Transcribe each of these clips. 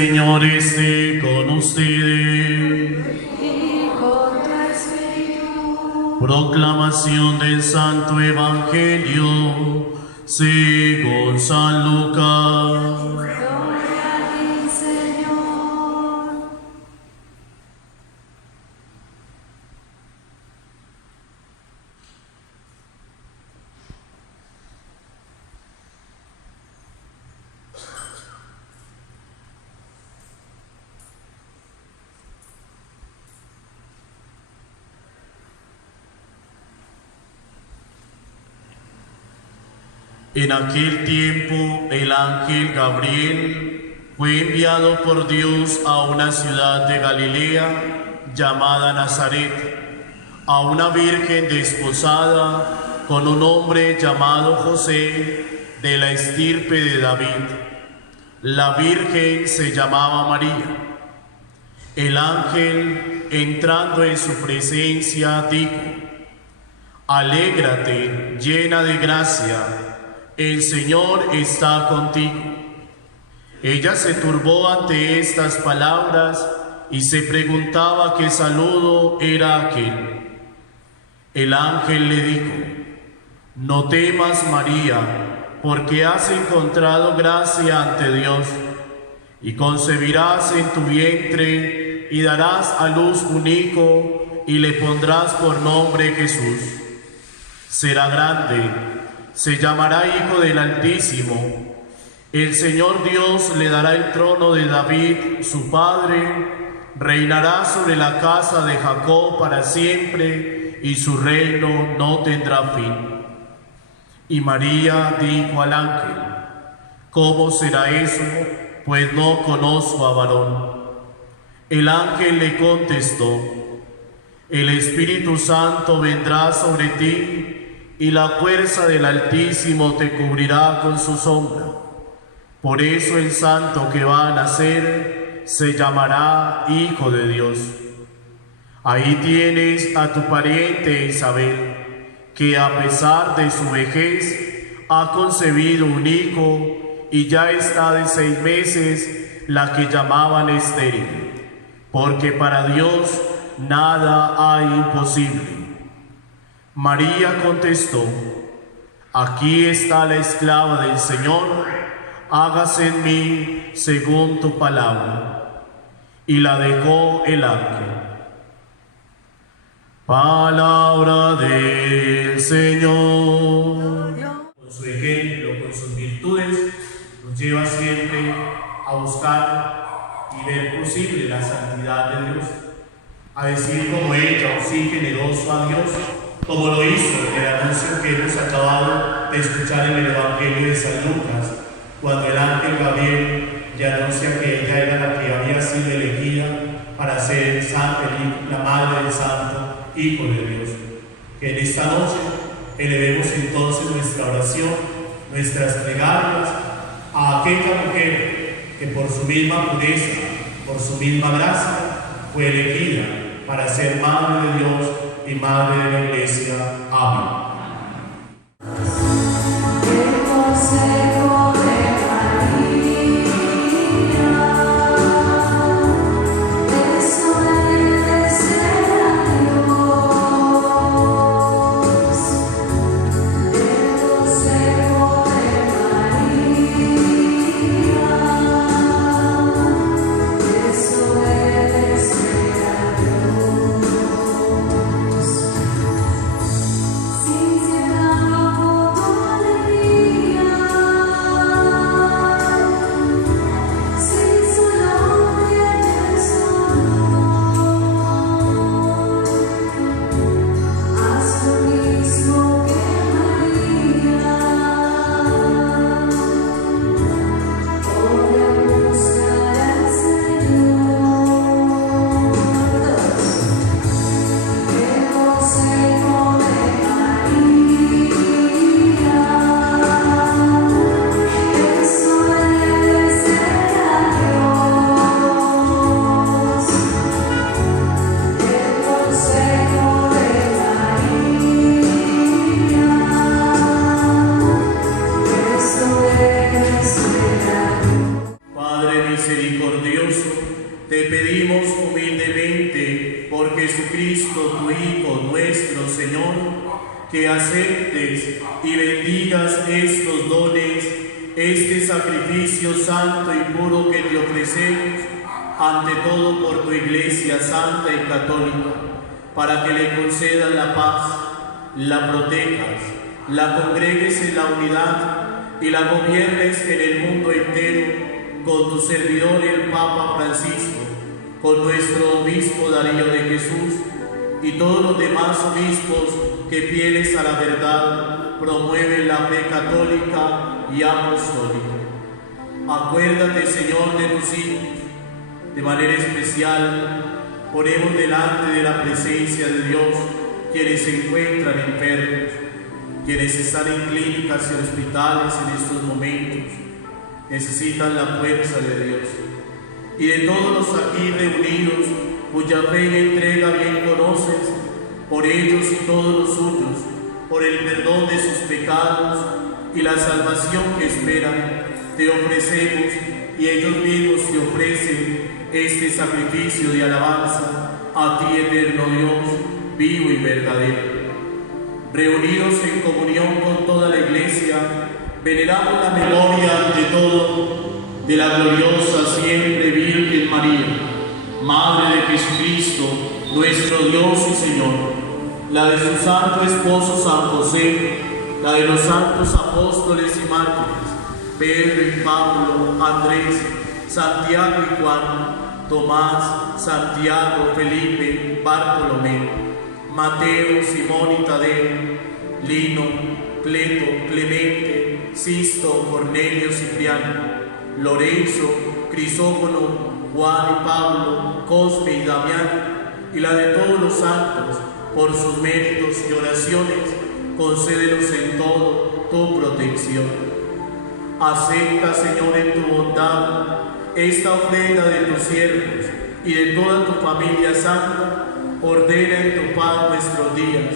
Señor esté con ustedes. Y con tu espíritu. Proclamación del Santo Evangelio según San Lucas. Gloria a ti, Señor. En aquel tiempo el ángel Gabriel fue enviado por Dios a una ciudad de Galilea llamada Nazaret, a una virgen desposada con un hombre llamado José de la estirpe de David. La virgen se llamaba María. El ángel, entrando en su presencia, dijo: Alégrate, llena de gracia, el Señor está contigo. Ella se turbó ante estas palabras y se preguntaba qué saludo era aquel. El ángel le dijo: No temas, María, porque has encontrado gracia ante Dios, y concebirás en tu vientre y darás a luz un hijo y le pondrás por nombre Jesús. Será grande, se llamará Hijo del Altísimo. El Señor Dios le dará el trono de David, su padre, reinará sobre la casa de Jacob para siempre, y su reino no tendrá fin. Y María dijo al ángel: ¿Cómo será eso? Pues no conozco a varón. El ángel le contestó: El Espíritu Santo vendrá sobre ti, y la fuerza del Altísimo te cubrirá con su sombra. Por eso el santo que va a nacer se llamará Hijo de Dios. Ahí tienes a tu pariente Isabel, que a pesar de su vejez ha concebido un hijo, y ya está de 6 meses la que llamaban estéril, porque para Dios nada hay imposible. María contestó: Aquí está la esclava del Señor, hágase en mí según tu palabra. Y la dejó el ángel. Palabra del Señor. Con su ejemplo, con sus virtudes, nos lleva siempre a buscar y ver posible la santidad de Dios, a decir como ella, un sí generoso a Dios, como lo hizo en el anuncio que hemos acabado de escuchar en el Evangelio de San Lucas, cuando el ángel Gabriel le anuncia que ella era la que había sido elegida para ser la madre del Santo Hijo de Dios. Que en esta noche elevemos entonces nuestra oración, nuestras plegarias a aquella mujer que por su misma pureza, por su misma gracia, fue elegida para ser madre de Dios y madre de la Iglesia. Amén. Sí. tu Hijo nuestro Señor, que aceptes y bendigas estos dones, este sacrificio santo y puro que te ofrecemos, ante todo por tu Iglesia santa y católica, para que le concedas la paz, la protejas, la congregues en la unidad y la gobiernes en el mundo entero, con tu servidor el Papa Francisco, con nuestro obispo Darío de Jesús y todos los demás obispos que fieles a la verdad promueven la fe católica y apostólica. Acuérdate, Señor, de tus hijos. De manera especial, ponemos delante de la presencia de Dios quienes se encuentran enfermos, quienes están en clínicas y hospitales en estos momentos, necesitan la fuerza de Dios. Y de todos los aquí reunidos, cuya fe y entrega bien conoces, por ellos y todos los suyos, por el perdón de sus pecados y la salvación que esperan, te ofrecemos y ellos mismos te ofrecen este sacrificio de alabanza a ti, eterno Dios, vivo y verdadero. Reunidos en comunión con toda la Iglesia, veneramos la memoria ante todo de la gloriosa siempre Virgen María, Madre de Jesucristo, nuestro Dios y Señor, la de su santo esposo San José, la de los santos apóstoles y mártires, Pedro y Pablo, Andrés, Santiago y Juan, Tomás, Santiago, Felipe, Bartolomé, Mateo, Simón y Tadeo, Lino, Cleto, Clemente, Sisto, Cornelio, Cipriano, Lorenzo, Crisógono, Juan y Pablo, Cosme y Damián, y la de todos los santos, por sus méritos y oraciones, concédenos en todo tu protección. Acepta, Señor, en tu bondad esta ofrenda de tus siervos y de toda tu familia santa. Ordena en tu paz nuestros días,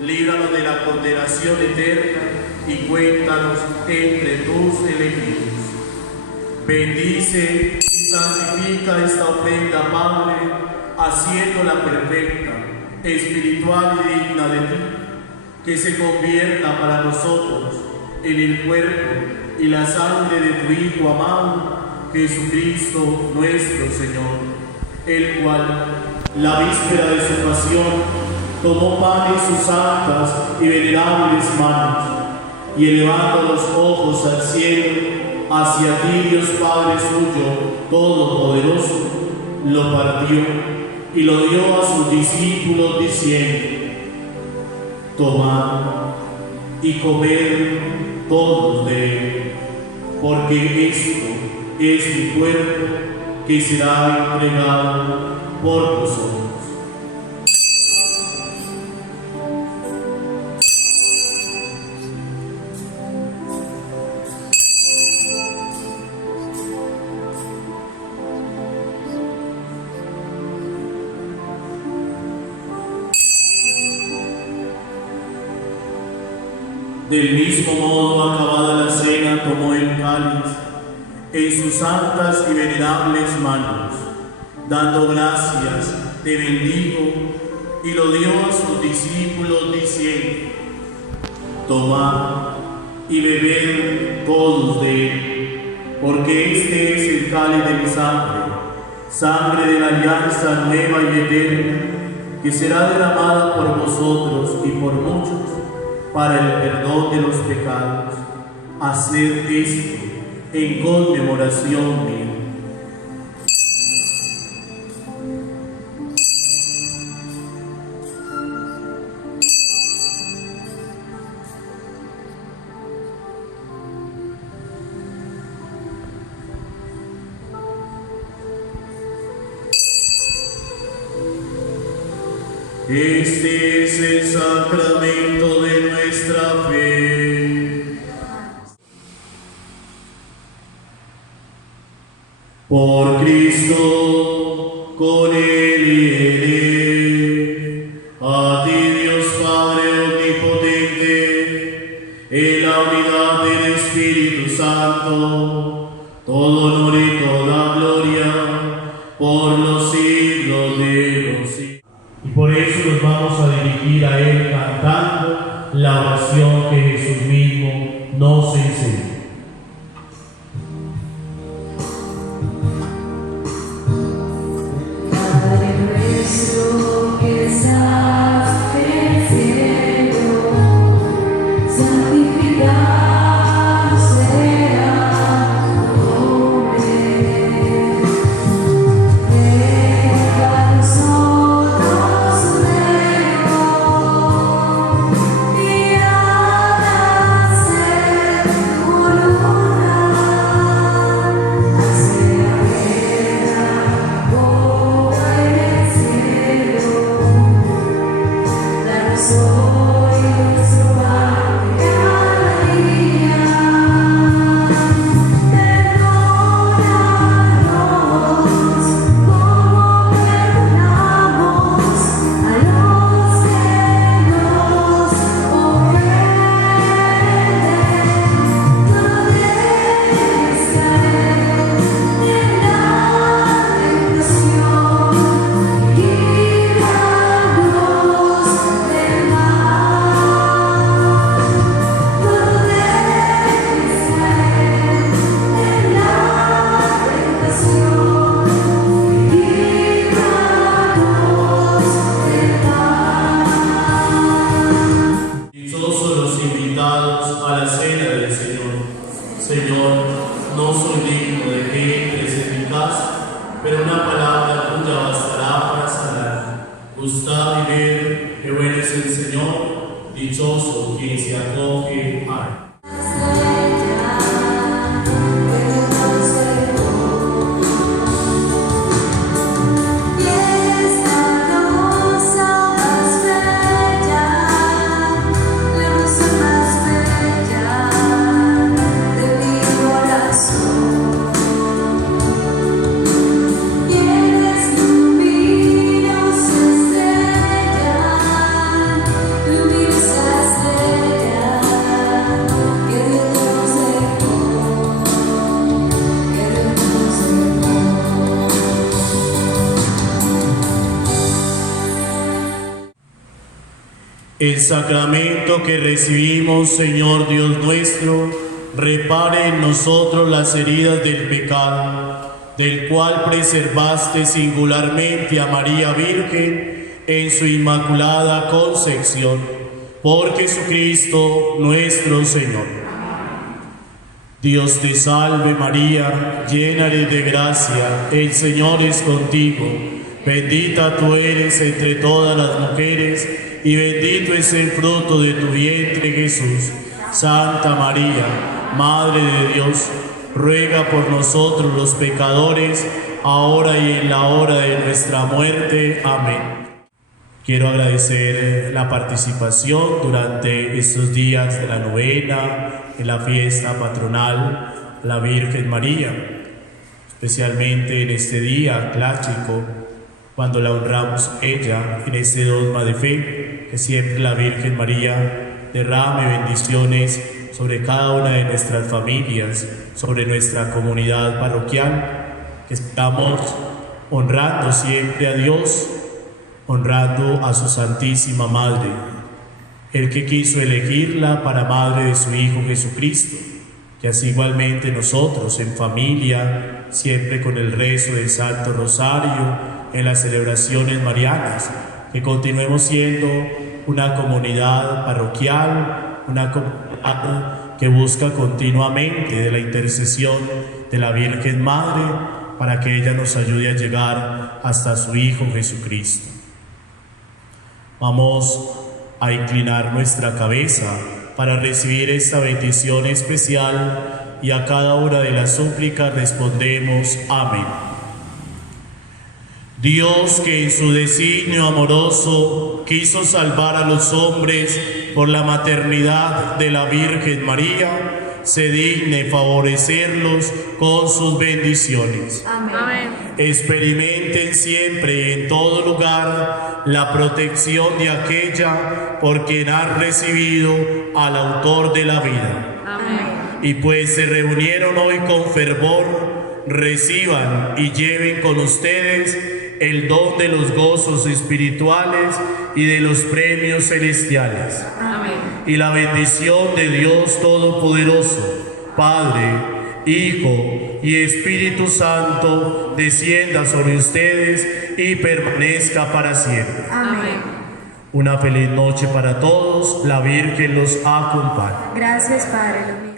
líbranos de la condenación eterna y cuéntanos entre tus elegidos. Bendice y santifica esta ofrenda, Padre, haciéndola perfecta, espiritual y digna de ti, que se convierta para nosotros en el cuerpo y la sangre de tu Hijo amado, Jesucristo nuestro Señor, el cual, la víspera de su pasión, tomó pan en sus santas y venerables manos, y elevando los ojos al cielo, hacia ti, Dios Padre suyo, todopoderoso, lo partió y lo dio a sus discípulos diciendo: tomad y comed todos de él, porque esto es mi cuerpo que será entregado por vosotros. Del mismo modo, acabada la cena, tomó el cáliz en sus santas y venerables manos, dando gracias, te bendijo, y lo dio a sus discípulos diciendo: tomad y bebed todos de él, porque este es el cáliz de mi sangre, sangre de la alianza nueva y eterna, que será derramada por vosotros y por muchos para el perdón de los pecados. Haced esto en conmemoración mía. Este es el sacramento de nuestra fe. Por Cristo, con Él y en Él, a ti, Dios Padre omnipotente, en la unidad del Espíritu Santo, todo honor y toda gloria, por los siglos de los siglos. Y por eso nos vamos acudir a Él cantando la oración que Jesús mismo nos enseñó. Padre nuestro que estás en el cielo, santificado sea tu nombre. Venga a nosotros tu reino y hágase tu voluntad, así en la tierra como en el cielo. Danos hoy nuestro pan de cada día. Perdónanos como perdonamos a los que nos ofenden. No dejes caer en la tentación y líbranos del mal. No dejes caer en la tentación y líbranos del mal. Dichosos los invitados a la cena del Señor. Señor, no soy digno de que entres en mi casa, pero una palabra tuya bastará para sanar. Gustad y ved que bueno es el Señor, dichoso quien se acoge a Él. Y esta rosa más bella, la rosa más bella de mi corazón. Quienes luminos estrellas, luminosa estrella que Dios nos dejó, que Dios nos dejó. El sacramento que recibimos, Señor Dios nuestro, repare en nosotros las heridas del pecado, del cual preservaste singularmente a María Virgen en su inmaculada concepción. Por Jesucristo nuestro Señor. Dios te salve María, llena eres de gracia, el Señor es contigo. Bendita tú eres entre todas las mujeres, y bendito es el fruto de tu vientre Jesús. Santa María, Madre de Dios, ruega por nosotros los pecadores, ahora y en la hora de nuestra muerte. Amén. Quiero agradecer la participación durante estos días de la novena, en la fiesta patronal, la Virgen María, especialmente en este día clásico, cuando la honramos ella en este dogma de fe, que siempre la Virgen María derrame bendiciones sobre cada una de nuestras familias, sobre nuestra comunidad parroquial, que estamos honrando siempre a Dios, honrando a su Santísima Madre, el que quiso elegirla para Madre de su Hijo Jesucristo, y así igualmente nosotros en familia, siempre con el rezo del Santo Rosario, en las celebraciones marianas, que continuemos siendo una comunidad parroquial, una comunidad que busca continuamente de la intercesión de la Virgen Madre para que ella nos ayude a llegar hasta su Hijo Jesucristo. Vamos a inclinar nuestra cabeza para recibir esta bendición especial y a cada una de las súplicas respondemos amén. Dios, que en su designio amoroso quiso salvar a los hombres por la maternidad de la Virgen María, se digne favorecerlos con sus bendiciones. Amén. Experimenten siempre y en todo lugar la protección de aquella por quien han recibido al autor de la vida. Amén. Y pues se reunieron hoy con fervor, reciban y lleven con ustedes el don de los gozos espirituales y de los premios celestiales. Amén. Y la bendición de Dios Todopoderoso, Padre, Hijo y Espíritu Santo, descienda sobre ustedes y permanezca para siempre. Amén. Una feliz noche para todos. La Virgen los acompañe. Gracias, Padre.